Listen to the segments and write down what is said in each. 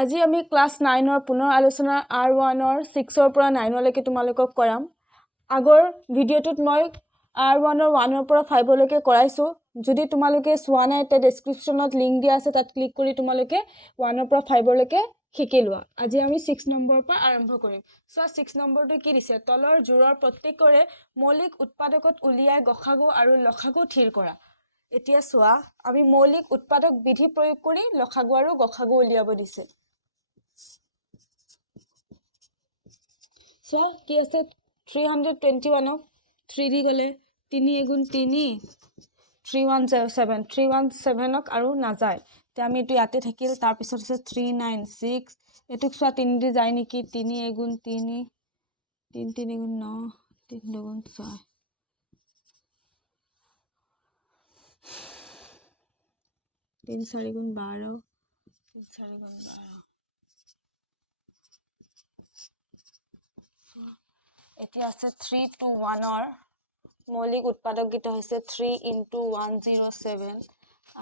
আজি আমি ক্লাছ 9 পুনৰ আলোচনা R1 6 পৰা 9 লৈকে তোমালোকক কৰাম আগৰ ভিডিঅটোত মই R1 1 পৰা 5 লৈকে কৰাইছো যদি তোমালোকে চোৱা নাই তে ডেসক্ৰিপচনত লিংক দিয়া আছে তাত ক্লিক কৰি তোমালোকে 1 পৰা 5 লৈকে শিকি লোৱা আজি আমি 6 নম্বৰ পৰা আৰম্ভ কৰিম সো 6 নম্বৰটো কি দিছে তলৰ জোৰৰ প্ৰত্যেকৰে মৌলিক উৎপাদকত উলিয়াই গসাগু আৰু লসাগু থিৰ কৰা এতিয়া চোৱা আমি মৌলিক উৎপাদক বিধি প্ৰয়োগ কৰি লসাগু আৰু গসাগু উলিয়াব দিছে So, কি আছে 321 3 দি গলে 3 এগুণ 3 3107 317ক আৰু না যায় তে আমি এটো ইয়াতে থাকিল তাৰ পিছত আছে 396 এটুক সোৱা 3 দি যায় নেকি 3 এগুণ 3 3 3 এগুণ 9 3 দুগুণ 6 3 4 গুণ 12 3 4 গুণ 12 এতিয়া আছে 3 to 1 মৌলিক উৎপাদক গিটা হৈছে 3 into 107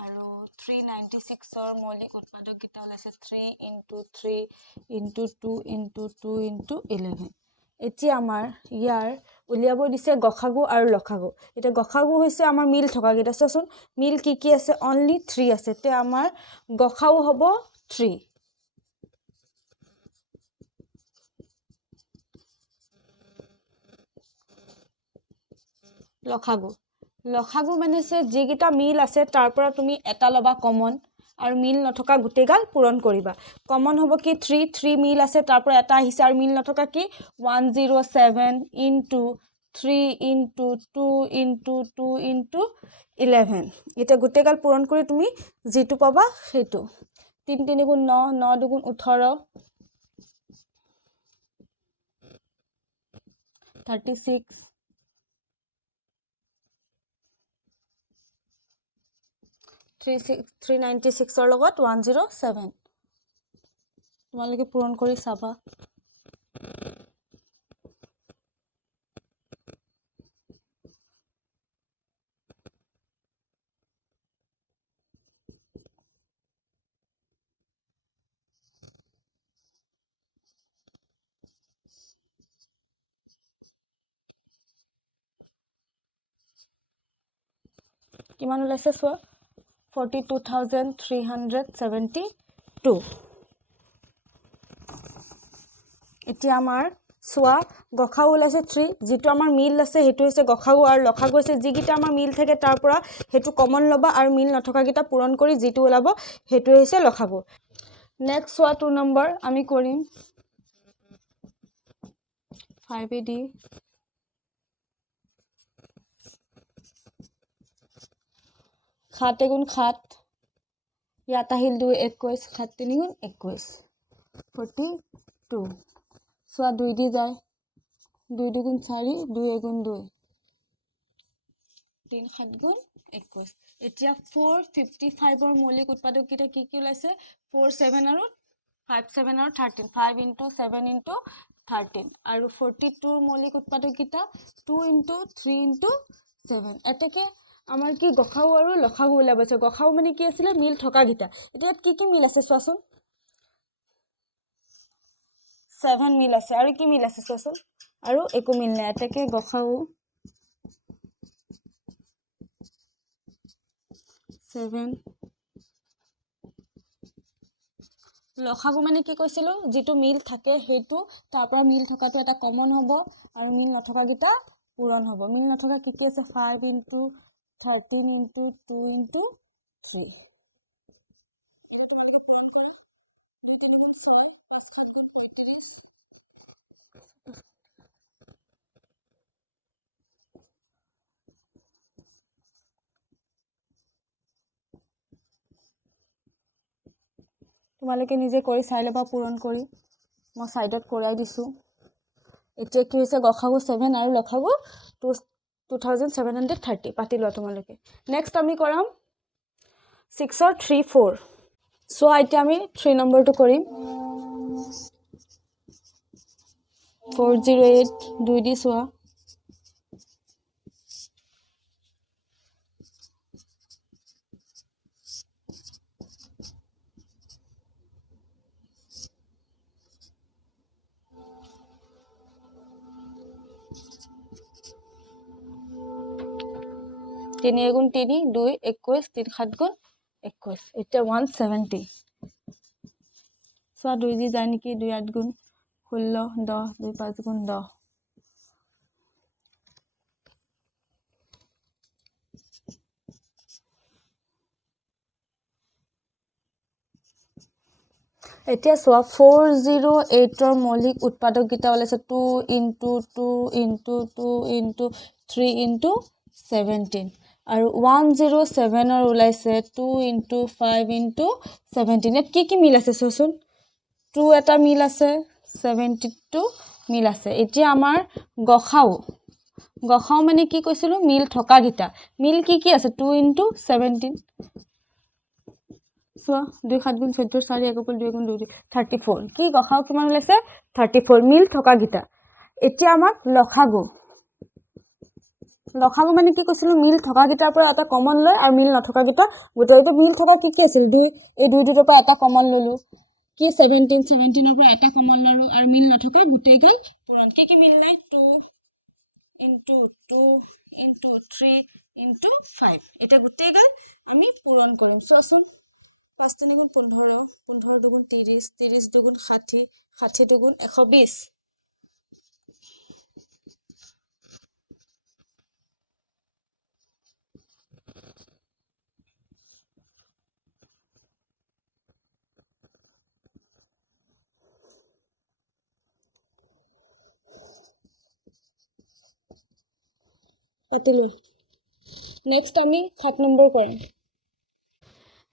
আৰু 396 মৌলিক উৎপাদক গিটা হৈছে 3 into 3 into 2 into 2 into 11 এতিয়া আমাৰ ইয়াৰ উলিয়াব দিছে গসাগু আৰু লসাগু এটা গসাগু হৈছে আমাৰ মিল থকা গিটা চোন মিল কি আছে only 3 আছে তে আমাৰ গসাগু হ'ব 3 লখাগু মানে সে যেগিটা মিল আছে তাৰ পৰা তুমি এটা লবা কমন আৰু মিল নথকা গুটেগাল পূৰণ কৰিবা কমন হ'ব কি 3 মিল আছে তাৰ পৰা এটা আহিছে আৰু মিল নথকা কি 107 into 3 into 2 into 2 into 11 এটা গুটেগাল পূৰণ কৰি তুমি যেটো পাবা হেতু 3 3 গুণ 9 9 দুগুণ 18 36 396 লগত 107 তোমালোকে পূৰণ কৰি চাবা কিমান ওলাইছে চোৱা 42372 এতিয়া আমাৰ সোয়া গখাগু ওলাইছে 3 যেটো আমাৰ মিল আছে হেতু হৈছে গখাগু আৰু লখাগু আছে যিগিটা আমাৰ মিল থাকে তাৰ পৰা হেতু কমন লবা আৰু মিল নথকা গিটা পূৰণ কৰি যেটো ওলাব হেতু হৈছে লখাগু নেক্সট সোয়া 2 নম্বৰ আমি কৰিম 5 দি 7 গুণ 7 ইয়াত আহিল 2 21 7 3 গুণ 21 42 সোয়া 2 দি যায় 2 দুগুণ 4 2 এগুণ 2 3 7 গুণ 21 এতিয়া 455 মৌলিক উৎপাদক কিটা কি ওলাইছে 47 আৰু 57 আৰু 13 5 into 7 into 13 আৰু 42 মৌলিক উৎপাদক কিটা 2 into 3 into 7 এটাকে আমাৰ কি গখাগু আৰু লখাগু ওলাবছে গখাগু মানে কি আছিল মিল থকা গিটা এতিয়া কি মিল আছে চোৱাচোন 7 মিল আছে আৰু কি মিল আছে চোৱাচোন আৰু একো মিল নাই এটাকে গখাগু 7 লখাগু মানে কি কৈছিলো যেটো মিল থাকে হেতু তাৰ পৰা মিল থকাটো এটা কমন হ'ব আৰু মিল নথকা গিটা পূৰণ হ'ব মিল নথকা কি আছে 5 into 13 into 2 into 3 এটো তোমালোকে পূৰণ কৰা 2 3 গুণ 6 5 7 গুণ 35 তোমালোকে নিজে কৰি চাই লবা পূৰণ কৰি মই সাইডত কৰাই দিছো এতিয়া কি হৈছে গখাগু 7 আৰু লখাগু 2730 পাতি লোৱা তোমালোকে নেক্সট আমি কৰাম 6 or 3 4 সো এতিয়া আমি 3 নম্বৰটো কৰিম 408 2 দি সোয়া 3 গুণ 3 2 21 3 7 গুণ 21 এটা 170 সো 2 দি যায় নেকি 2 8 গুণ 16 10 2 5 গুণ 10 এতিয়া সোয়া 408 ৰ মৌলিক উৎপাদক গিটা ওলাইছে 2 into 2 into 2 into 3 into 17 আৰু 107 ৰ ওলাইছে 2 into 5 into 17 এত কি মিল আছে চোন 2 এটা মিল আছে 72 মিল আছে এতিয়া আমাৰ গখাও মানে কি কৈছিলো মিল থকা গিটা মিল কি আছে 2 into 17 So, 2 7 গুণ 14 4 1 2 গুণ 2 34 কি গখাও কিমান ওলাইছে 34 মিল থকা গিটা এতিয়া আমাক লখাগু মানে কি কৈছিলো মিল থকা গিটাৰ পৰা এটা কমন লয় আৰু মিল নথকা গিটা গোটেইটো মিল থকা কি আছিল দুই এই দুইটোৰ পৰা এটা কমন ললো কি 17 ৰ পৰা এটা কমন ললো আৰু মিল নথকা গোটেই গাল পূৰণ কি মিল নাই 2 into 2 into 3 into 5 এটা গোটেই গাল আমি পূৰণ কৰিম চোৱাচোন 5 3 গুণ 15 15 দুগুণ 30 30 দুগুণ 60 60 দুগুণ 120 অতলৈ নেক্সট আমি 7 নম্বৰ কৰিম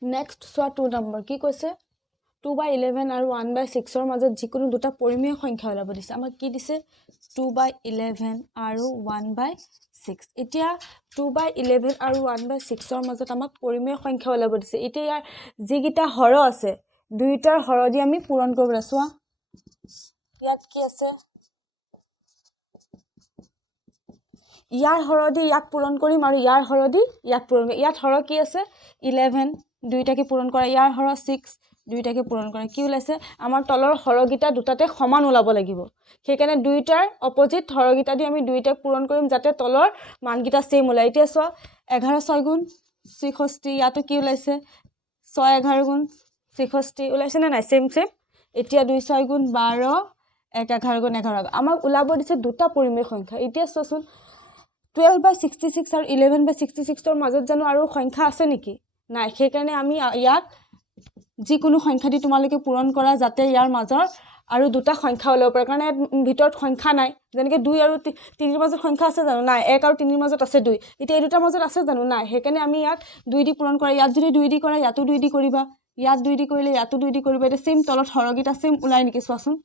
নেক্সট সোয়া 2 নম্বৰ কি কৈছে 2/11 আৰু 1/6 ৰ মাজত যিকোনো দুটা পৰিমেয় সংখ্যা ওলাব দিছে আমাক কি দিছে 2/11 আৰু 1/6 এতিয়া 2/11 আৰু 1/6 ৰ মাজত আমাক পৰিমেয় সংখ্যা ওলাব দিছে এতিয়া ইয়াৰ যিগিটা হৰ আছে দুইটাৰ হৰ দি আমি পূৰণ কৰিব লাগে সোয়া ইয়াত কি আছে ইয়াৰ হৰ দি ইয়াক পূৰণ কৰিম আৰু ইয়াৰ হৰ দি ইয়াক পূৰণ কৰিম ইয়াত হৰ কি আছে 11 দুইটাকে পূৰণ কৰা ইয়াৰ হৰ 6 দুইটাকে পূৰণ কৰা কি ওলাইছে আমাৰ তলৰ হৰগিটা দুটাতে সমান ওলাব লাগিব সেইকাৰণে দুইটাৰ অপোজিট হৰগিটা দি আমি দুইটাক পূৰণ কৰিম যাতে তলৰ মানগিটা সেম ওলাই এতিয়া চ 11 6 গুণ 66 ইয়াতো কি ওলাইছে 6 11 গুণ 66 ওলাইছে না নাই সেম এতিয়া 2 6 গুণ 12 1 11 গুণ 11 আমাক ওলাব দিছে দুটা পৰিমেয় সংখ্যা এতিয়া চোন 12/66 আৰু 11/66 ৰ মাজত জানো আৰু সংখ্যা আছে নেকি নাই সেইকাৰণে আমি ইয়াক যিকোনো সংখ্যা দি তোমালোকে পূৰণ কৰা যাতে ইয়াৰ মাজৰ আৰু দুটা সংখ্যা ওলাব পাৰে কাৰণ ভিতৰত সংখ্যা নাই যেনেকৈ 2 আৰু 3 ৰ মাজত সংখ্যা আছে জানো নাই 1 আৰু 3 ৰ মাজত আছে 2 এতিয়া এই দুটাৰ মাজত আছে জানো নাই সেইকাৰণে আমি ইয়াক 2 দি পূৰণ কৰা ইয়াত যদি 2 দি কৰা ইয়াতো 2 দি কৰিবা ইয়াত 2 দি কৰিলে ইয়াতো 2 দি কৰিবা এটা সেম তলত হৰগিটা সেম ওলাই নেকি চোৱাচোন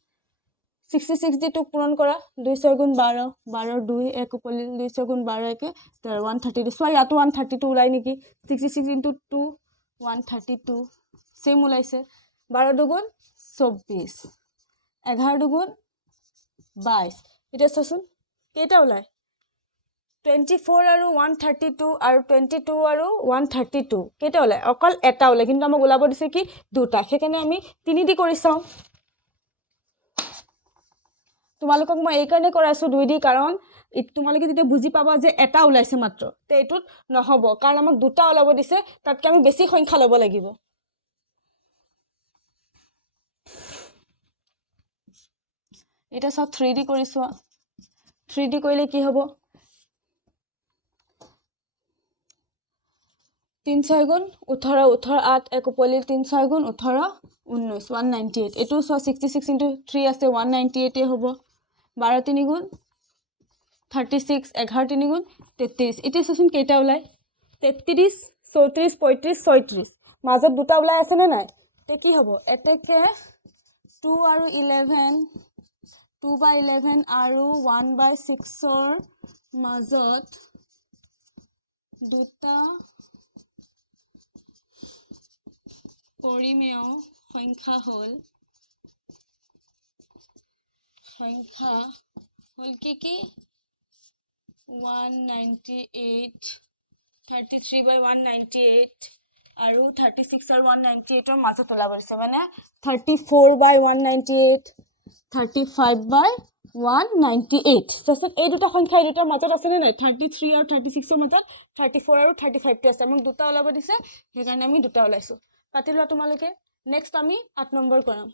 66 দি টুক পূৰণ কৰা 2 6 গুণ 12 12 2 1 উপলি 2 6 গুণ 12 1 132 সোয়া ইয়াতো 132 ওলাই নেকি 66 into 2 132 সেম ওলাইছে 12 দুগুণ 24 11 দুগুণ 22 এটা চোন কেইটা ওলাই 24 আৰু 132 আৰু 22 আৰু 132 কেইটা ওলাই অকল এটা ওলাই কিন্তু আমাক ওলাব দিছে কি দুটা সেইকাৰণে আমি 3 দি কৰি চাও তোমালোকক মই এই কাৰণে কৰাইছো 2 দি কাৰণ তোমালোকে যেতিয়া বুজি পাবা যে এটা ওলাইছে মাত্ৰ তে এটুত নহব কাৰণ আমাক দুটা ওলাব দিছে তাতকে আমি বেছি সংখ্যা লব লাগিব এটা সব 3 দি কৰিছো 3 দি কৰিলে কি হ'ব 3 6 গুণ 18 18 8 1 উপলি 3 6 গুণ 18 19 198 এটো 66 into 3 আছে 198 এ হ'ব 12 3 গুণ 36 11 3 গুণ 33 এতিয়া চোন কেইটা ওলাই 33 34 35 36 মাজত দুটা ওলাই আছে নে নাই তে কি হ'ব এটেকে 2 আৰু 11 2/11 আৰু 1/6 ৰ মাজত দুটা পৰিমেয় সংখ্যা হল কি 198 33/198 আৰু 36 আৰু 198 ৰ মাজত ওলাব দিছে মানে 34/198 35/198 198 তাৰপিছত এই দুটা সংখ্যা এই দুটাৰ মাজত আছেনে নাই 33 আৰু 36ৰ মাজত 34 আৰু 35টো আছে আমাক দুটা ওলাব দিছে সেইকাৰণে আমি দুটা ওলাইছোঁ পাতি লোৱা তোমালোকে নেক্সট আমি 8 নম্বৰ কৰাম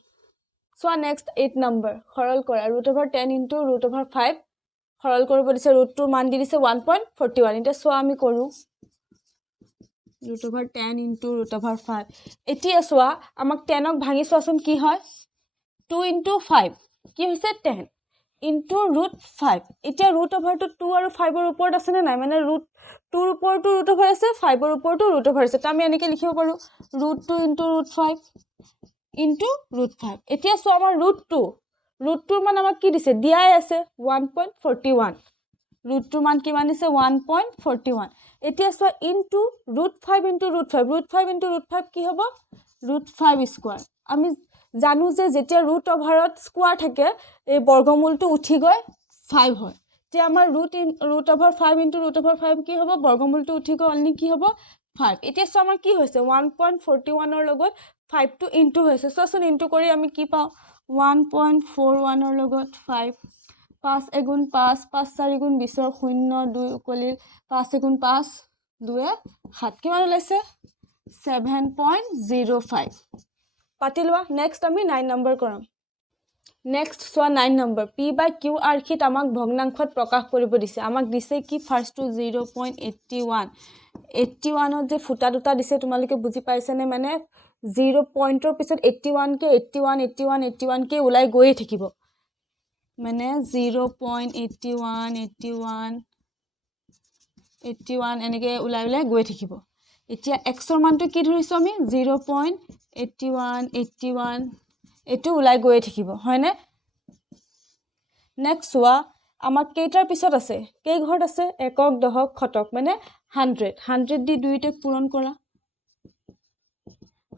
চোৱা নেক্সট 8 নম্বৰ সৰল কৰা √10 ইনটু √5 সৰল কৰিব দিছে ৰুটটোৰ মান দি দিছে 1.41 এতিয়া চোৱা আমি কৰোঁ √10 ইনটু √5 এতিয়া চোৱা আমাক 10ক ভাঙি চোৱাচোন কি হয় 2 ইনটু 5 কি হৈছে 10 ইনটু √5 এতিয়া √টো 2 আৰু 5ৰ ওপৰত আছে নে নাই মানে √2ৰ ওপৰতো √5 আছে 5ৰ ওপৰতো √5 আছে তো আমি এনেকৈ লিখিব পাৰোঁ √2 ইনটু √5 ইনটু √5 এতিয়া চোৱা আমাৰ √2ৰ মান আমাক কি দিছে দিয়াই আছে 1.41 √2ৰ মান কিমান দিছে 1.41 এতিয়া চোৱা ইনটু √5 ইনটু √5 √5 ইনটু √5 কি হ'ব √5 স্কোৱাৰ আমি জানো যে যেতিয়া √ওভাৰত স্কোৱাৰ থাকে এই বৰ্গমূলটো উঠি গৈ 5 হয় যে আমাৰ √5 ইনটু √5 কি হ'ব বৰ্গমূলটো উঠি গৈ অনলি কি হ'ব 5 এতিয়া চোৱা আমাৰ কি হৈছে 1.41ৰ লগত 5টো ইনটু হৈছে চোৱাচোন ইনটু কৰি আমি কি পাওঁ 1.41ৰ লগত 5 5 এগুণ 5 5 4 গুণ 20ৰ 0 2 উকলিল 5 এগুণ 5 2 7 কিমান ওলাইছে 7.05 পাতি লোৱা নেক্সট আমি 9 নম্বৰ কৰাম নেক্সট চোৱা 9 নম্বৰ p/q আৰ্হিত আমাক ভগ্নাংশত প্ৰকাশ কৰিব দিছে আমাক দিছে কি ফাৰ্ষ্টটো 0.81 81ত যে ফুটা দুটা দিছে তোমালোকে বুজি পাইছানে মানে 0 পইণ্টৰ পিছত 81 কে 81 81 81 কে ওলাই গৈয়ে থাকিব মানে 0.81 81 81 এনেকৈ ওলাই ওলাই গৈ থাকিব এতিয়া xৰ মানটো কি ধৰিছোঁ আমি 0.81 81 এইটো ওলাই গৈয়ে থাকিব হয়নে নেক্সট চোৱা আমাক কেইটাৰ পিছত আছে কেই ঘৰত আছে একক দশক শতক মানে 100 দি দুইটাক পূৰণ কৰা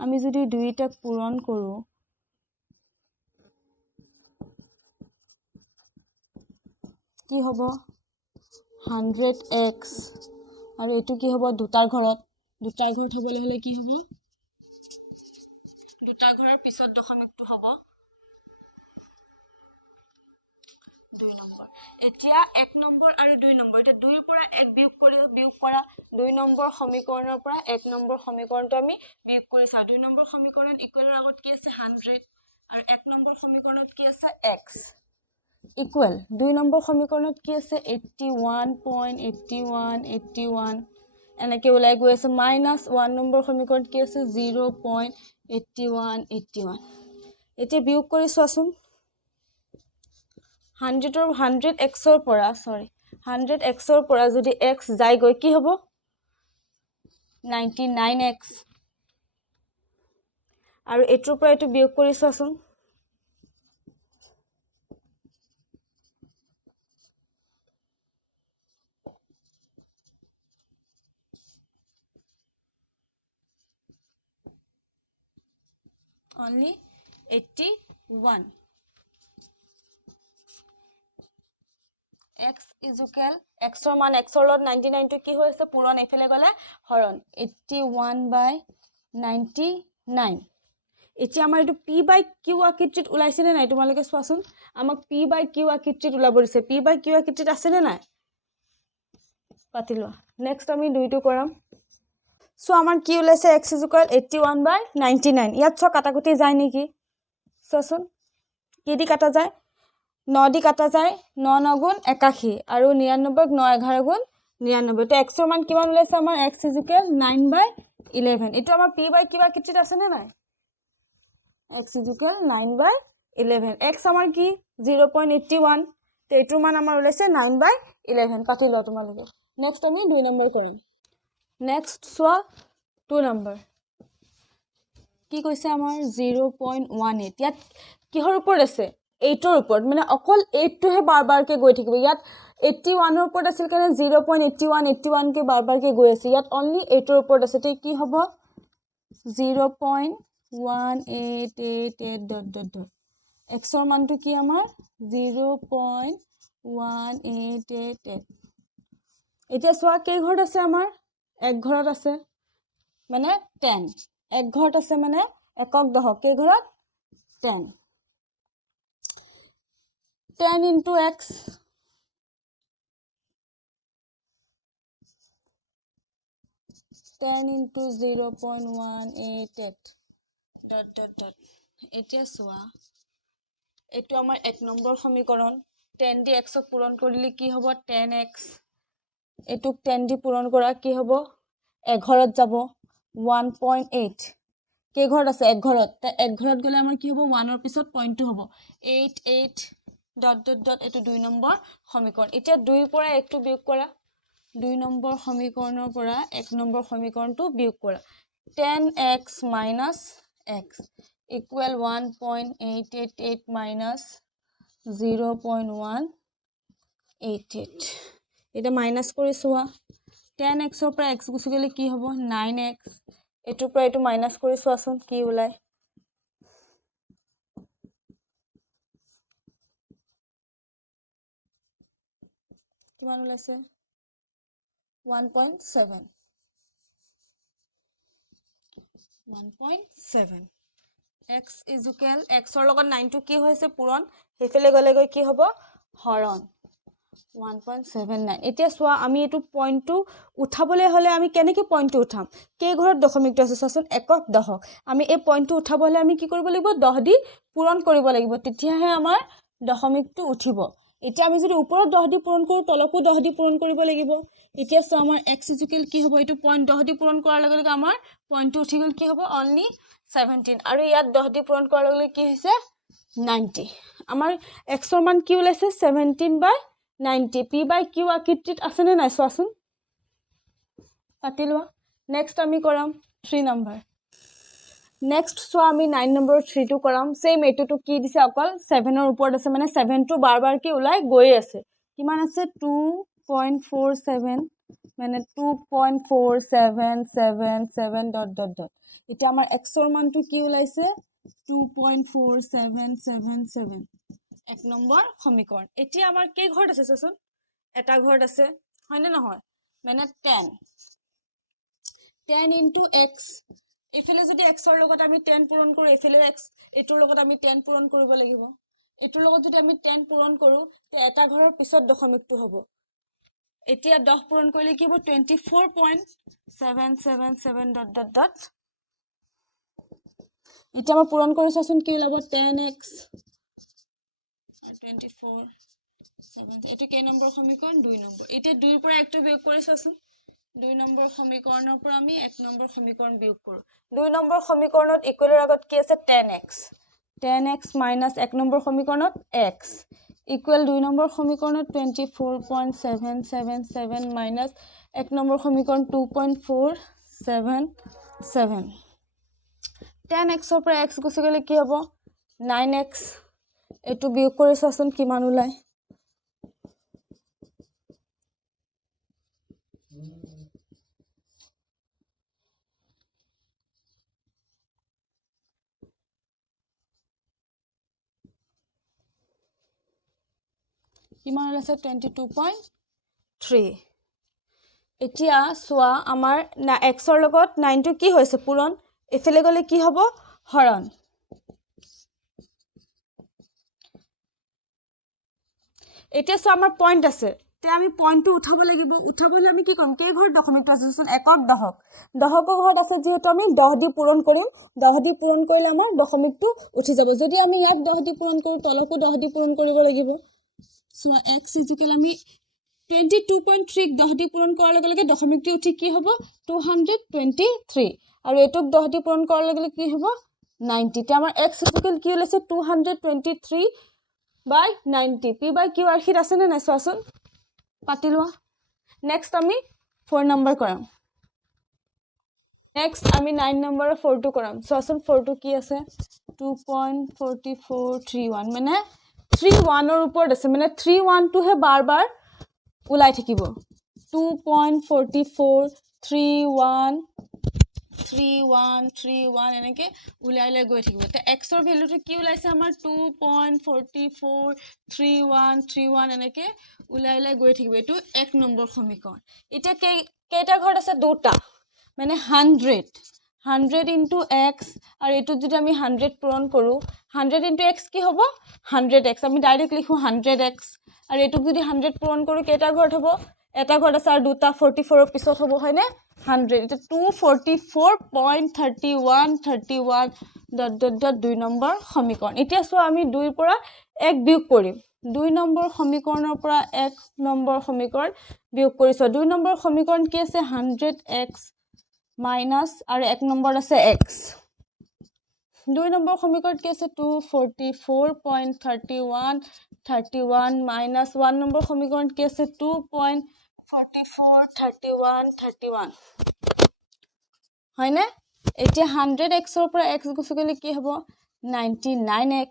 আমি যদি দুইটাক পূৰণ কৰোঁ কি হ'ব 100x আৰু এইটো কি হ'ব দুটাৰ ঘৰত হ'বলৈ হ'লে কি হ'ব দুটা ঘৰৰ পিছত দশমিকটো হ'ব 2 নম্বৰ এতিয়া 1 নম্বৰ আৰু 2 নম্বৰ এটা 2ৰ পৰা 1 বিয়োগ কৰা 2 নম্বৰ সমীকৰণৰ পৰা 1 নম্বৰ সমীকৰণটো আমি বিয়োগ কৰি চাওঁ 2 নম্বৰ সমীকৰণ ইকুৱেলৰ আগত কি আছে 100 আৰু 1 নম্বৰ সমীকৰণত কি আছে x ইকুৱেল 2 নম্বৰ সমীকৰণত কি আছে 81.81 এনেকৈ ওলাই গৈ আছে মাইনাছ 1 নম্বৰ সমীকৰণত কি আছে 0.81 এতিয়া বিয়োগ কৰি চোৱাচোন 100xৰ পৰা যদি x যায় গৈ কি হ'ব 99x আৰু এইটোৰ পৰা এইটো বিয়োগ কৰি চোৱাচোন only 81 x ইজুকেল xৰ মান xৰ লগত 99 টো কি হৈ আছে পূৰণ এফালে গলে হৰণ 81/99 এতিয়া আমাৰ এইটো p/q আকৃতিত ওলাইছে নে নাই তোমালোকে চোৱাচোন আমাক p/q আকৃতিত ওলাব দিছে p/q আকৃতিত আছে নে নাই পাতি লোৱা নেক্সট আমি দুইটো কৰাম সো আমাৰ কি ওলাইছে x ইজুকেল 81/99 ইয়াত ছ কাটাকুটি যায় নেকি চোৱাচোন কি দি কাটা যায় 9 দি কাটা যায় 9 9 গুণ 81 আৰু 99 9 11 গুণ 99 তো x ৰ মান কিমান ওলাইছে আমাৰ x ইজুকেল 9/11 এটো আমাৰ p/q আকৃতিত আছে নে নাই x ইজুকেল 9/11 x আমাৰ কি 0.81 তো এটোৰ মান আমাৰ ওলাইছে 9/11 পাতি ল তোমালোকে নেক্সট আমি 2 নম্বৰ কৰিম নেক্সট চোৱা 2 নম্বৰ কি কৈছে আমাৰ 0.18 ইয়াত কিহৰ ওপৰত আছে 8ৰ ওপৰত মানে অকল 8 টোহে বাৰবাৰকে গৈ থাকিব ইয়াত 81ৰ ওপৰত আছিল কাৰণে 0.81 কে বাৰবাৰকে গৈ আছে ইয়াত অনলি 8ৰ ওপৰত আছে তে কি হ'ব 0.188 xৰ মানটো কি আমাৰ 0.188 এতিয়া চোৱা কেই ঘৰত আছে আমাৰ এক ঘৰত আছে মানে 10 এক ঘৰত আছে মানে একক দশক কেই ঘৰত 10 10 into x into 0.188 dot dot dot. এতিয়া চোৱা এইটো আমাৰ 1 নম্বৰ সমীকৰণ 10 দি x ক পূৰণ কৰিলে কি হ'ব 10x এটুক 10 দি পূৰণ কৰা কি হ'ব 11ত যাব 1.8 কে ঘৰত আছে 1 ঘৰত তে 1 ঘৰত গলে আমাৰ কি হ'ব 1 ৰ পিছত পইণ্টটো হ'ব 88 ডট ডট ডট এটো 2 নম্বৰ সমীকৰণ এতিয়া 2 ৰ পৰা 1 টো বিয়োগ কৰা 2 নম্বৰ সমীকৰণৰ পৰা 1 নম্বৰ সমীকৰণটো বিয়োগ কৰা 10x minus x equal 1.888 minus 0.188 এটা মাইনাস কৰি চোৱা 10x ৰ পৰা x গুছি গলে কি হ'ব 9x এটোৰ পৰা এটো মাইনাস কৰি চোৱাচোন কি ওলাই কিমান ওলাইছে 1.7 x is equal x ৰ লগত 9 টো কি হৈছে পূৰণ হেফেলে গলে গৈ কি হ'ব হৰণ 1.79 এতিয়া চোৱা আমি এটো পইণ্টটো উঠাবলৈ হলে আমি কেনেকৈ পইণ্টটো উঠাম কে ঘৰত দশমিকটো আছে চাচোন একক দশক আমি এই পইণ্টটো উঠাবলৈ আমি কি কৰিব লাগিব 10 দি পূৰণ কৰিব লাগিব তেতিয়াহে আমাৰ দশমিকটো উঠিব এতিয়া আমি যদি ওপৰত 10 দি পূৰণ কৰো তলকো 10 দি পূৰণ কৰিব লাগিব এতিয়া চোৱা আমাৰ x ইকুৱেল কি হ'ব এটো পইণ্ট 10 দি পূৰণ কৰাৰ লগে লগে আমাৰ পইণ্টটো উঠি গল কি হ'ব অনলি 17 আৰু ইয়াত 10 দি পূৰণ কৰাৰ লগে লগে কি হৈছে 90 আমাৰ x ৰ মান কি ওলাইছে 17/90 p by q আকৃতিত আছে নে নাই চোৱাচোন পাতি লোৱা নেক্সট আমি কৰাম 3 নম্বৰ নেক্সট চোৱা আমি 9 নম্বৰ 3 টো কৰাম সেম এটো কি দিছে অকল 7 ৰ ওপৰত আছে মানে 7 টো বাৰ বাৰ কি ওলাই গৈ আছে কিমান আছে 2.47 মানে 2.4777 ডট ডট ডট এতিয়া আমাৰ x ৰ মানটো কি ওলাইছে 2.4777 এক নম্বৰ সমীকৰণ এতিয়া আমাৰ কে ঘৰত আছে চোন এটা ঘৰত আছে হয়নে নহয় মানে 10 into x এফালে যদি x ৰ লগত আমি 10 পূৰণ কৰো এফালে x এটোৰ লগত আমি 10 পূৰণ কৰিব লাগিব এটোৰ লগত যদি আমি 10 পূৰণ কৰো তে এটা ঘৰৰ পিছত দশমিকটো হ'ব এতিয়া 10 পূৰণ কৰিলে কি হ'ব 24.777 ডট ডট ডট এতিয়া মই পূৰণ কৰি চাচোন কি ওলাব 10x 24 7 এটো কে নম্বৰ সমীকৰণ 2 নম্বৰ এতিয়া 2 ৰ পৰা 1 টো বিয়োগ কৰি চাচোন 2 নম্বৰ সমীকৰণৰ পৰা আমি 1 নম্বৰ সমীকৰণ বিয়োগ কৰো 2 নম্বৰ সমীকৰণত ইকুৱেলৰ আগত কি আছে 10x minus 1 নম্বৰ সমীকৰণত x ইকুৱেল 2 নম্বৰ সমীকৰণত 24.777 minus 1 নম্বৰ সমীকৰণ 2.477 10x ৰ পৰা x গুছি গলে কি হ'ব 9x এটো বিয়োগ কৰি চাচোন কিমান ওলাই কিমান ওলাইছে 22.3 এতিয়া সোয়া আমাৰ x ৰ লগত 9 টো কি হৈছে পূৰণ এফালে গলে কি হ'ব হৰণ এতিয়া সো আমাৰ পইণ্ট আছে তে আমি পইণ্টটো উঠাব লাগিব উঠাবলৈ আমি কি কৰিম কে ঘৰ দশমিকটো আছে চোন একক দশক দশকৰ ঘৰত আছে যেহেতু আমি 10 দি পূৰণ কৰিম 10 দি পূৰণ কৰিলে আমাৰ দশমিকটো উঠি যাব যদি আমি ইয়াক 10 দি পূৰণ কৰো তলকো 10 দি পূৰণ কৰিব লাগিব সো x ইকুৱেল আমি 22.3 10 দি পূৰণ কৰাৰ লগে লগে দশমিকটো উঠি কি হ'ব 223 আৰু এটোক 10 দি পূৰণ কৰাৰ লগে লগে কি হ'ব 90 তে আমাৰ x ইকুৱেল কি ওলাইছে 223 by 90 p by q আৰখিত আছে নে নাই চোৱাচোন পাতি লোৱা নেক্সট আমি 4 নম্বৰ কৰাম নেক্সট আমি 9 নম্বৰ 4 টো কৰাম চোৱাচোন 4 টো কি আছে 2.4431 মানে 31 ৰ ওপৰত আছে মানে 31 টো হে বাৰ বাৰ ওলাই থাকিব 2.4431 3131 এনেকে উলাইলে গৈ থাকিব তে x ৰ ভ্যালুটো কি ওলাইছে আমাৰ 2.443131 এনেকে উলাইলে গৈ থাকিব এটো 1 নম্বৰ সমীকৰণ এটা কেইটা ঘৰত আছে দুটা মানে 100 100 into x আৰু এটো যদি আমি 100 পূৰণ কৰো 100 into x কি হ'ব 100x আমি ডাইৰেক্ট লিখো 100x আৰু এটো যদি 100 পূৰণ কৰো কেটা ঘৰত হ'ব এটা ঘৰত আছে আৰু দুটা 44 ৰ পিছত হ'ব হয়নে 100 এটা 244.3131 দুই নম্বৰ সমীকৰণ এতিয়া সো আমি 2 ৰ পৰা 1 বিয়োগ কৰিম 2 নম্বৰ সমীকৰণৰ পৰা 1 নম্বৰ সমীকৰণ বিয়োগ কৰিছো 2 নম্বৰ সমীকৰণ কি আছে 100x minus আৰু 1 নম্বৰ আছে x 2 নম্বৰ সমীকৰণ কি আছে 244.3131 minus 1 নম্বৰ সমীকৰণ কি আছে 2.443131 হয়নে এতিয়া 100x ৰ পৰা x গুছি গলে কি হ'ব 99x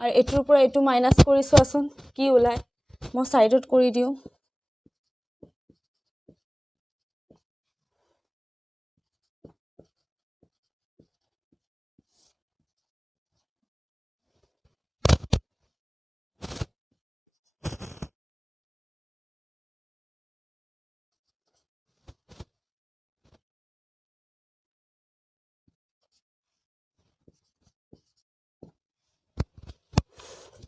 আৰু এটোৰ পৰা এটো মাইনাস কৰিছো আসুন কি ওলাই মই সাইডত কৰি দিও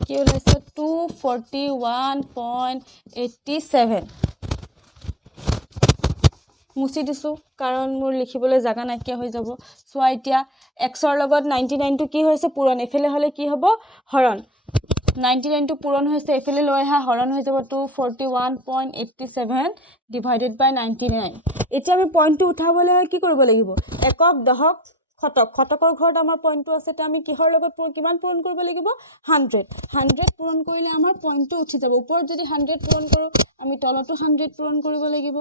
কি ওলাইছে 241.87 মুছি দিছো কাৰণ মোৰ লিখিবলৈ জাগা নাইকিয়া হৈ যাব সো এতিয়া x ৰ লগত 99 টো কি হৈছে পূৰণ এফালে হলে কি হ'ব হৰণ 99 টো পূৰণ হৈছে এফালে লৈ আহা হৰণ হৈ যাব 241.87 divided by 99 এতিয়া আমি পইণ্টটো উঠাবলৈ কি কৰিব লাগিব একক দহক খতকৰ ঘৰত আমাৰ পইণ্টটো আছে তে আমি কিহৰ লগত কিমান পূৰণ কৰিব লাগিব 100 পূৰণ কৰিলে আমাৰ পইণ্টটো উঠি যাব ওপৰত যদি 100 পূৰণ কৰো আমি তলতো 100 পূৰণ কৰিব লাগিব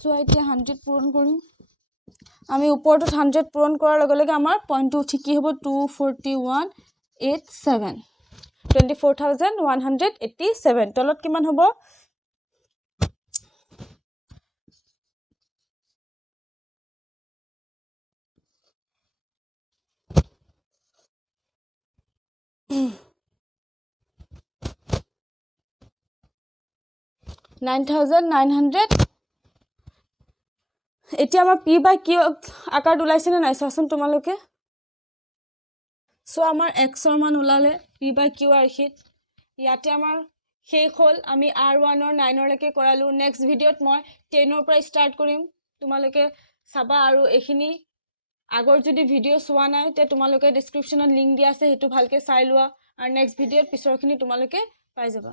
সো এতিয়া 100 পূৰণ কৰিম আমি ওপৰটো 100 পূৰণ কৰাৰ লগে লগে আমাৰ পইণ্টটো উঠি কি হ'ব 24187 24187 তলত কিমান হ'ব 9900 এতিয়া আমাৰ p by q আকাৰ ওলাইছে না নাই চাচোন তোমালোকে সো আমাৰ x ৰ মান ওলালে p by q আৰখিত ইয়াতে আমাৰ শেষ হ'ল আমি r1 ৰ 9 লৈকে কৰালো নেক্সট ভিডিওত মই 10 ৰ পৰা ষ্টাৰ্ট কৰিম তোমালোকে চাবা আৰু এখিনি আগৰ যদি ভিডিও চোৱা নাই তে তোমালোকে ডেসক্ৰিপচনত লিংক দিয়া আছে হেতু ভালকে চাই লোৱা আৰু নেক্সট ভিডিওত পিছৰখিনি তোমালোকে পাই যাবা